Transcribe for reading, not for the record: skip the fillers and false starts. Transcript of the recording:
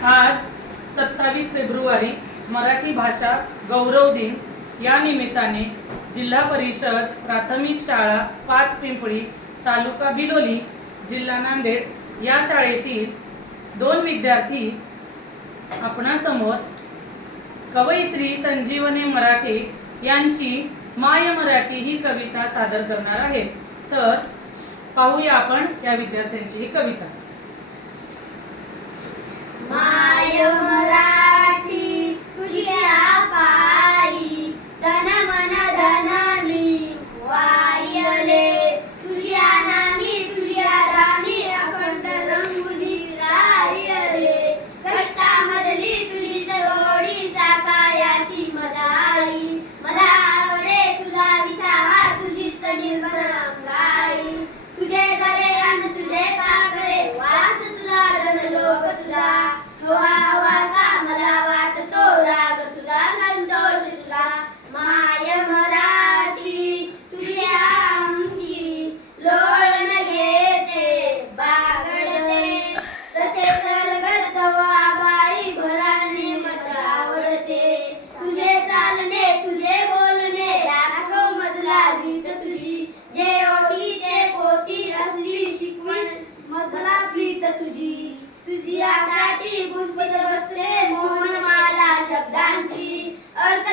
आज 27 फेब्रुवारी मराठी भाषा गौरव दिन या निमित्ताने जिल्हा परिषद प्राथमिक शाळा 5 पिंपळी तालुका बिलोली जिल्हा नांदेड या शाळेतील 2 विद्यार्थी आपणासमोर कवयित्री संजीवनी मराठे यांची माय मराठी ही कविता सादर करणार आहेत। तर पाहूया आपण या विद्यार्थ्यांची ही कविता। माय मराठी तुझ्या पायी तन मन धनानी वाहिले, तुझ्या नामी तुझ्या राणी अखंड रंगुली राहिले, कष्टामधली तुझी जोडी साकायाची मजाई, मला आवडे तुझा विसावा तुझीच निर्मळ अंगाई, तुझे गरे अन तुझे पाकरे वास तुझा रणलोक तुझा, वासा मला वाटतो राग तुझा संतोष तुझा, माय मराठी तुझ्या अंगी लोळण घेते बागडते, तसे सरगत वाबाळी भराने मला आवडते, तुझे चालणे तुझे बोलणे दाखव मजला रीत तुझी, जे ओटी ते पोटी असली शिकवण मजला प्रीत तुझी, तुझ्यासाठी गुंफित बसले मोहनमाला शब्दांची, अर्थ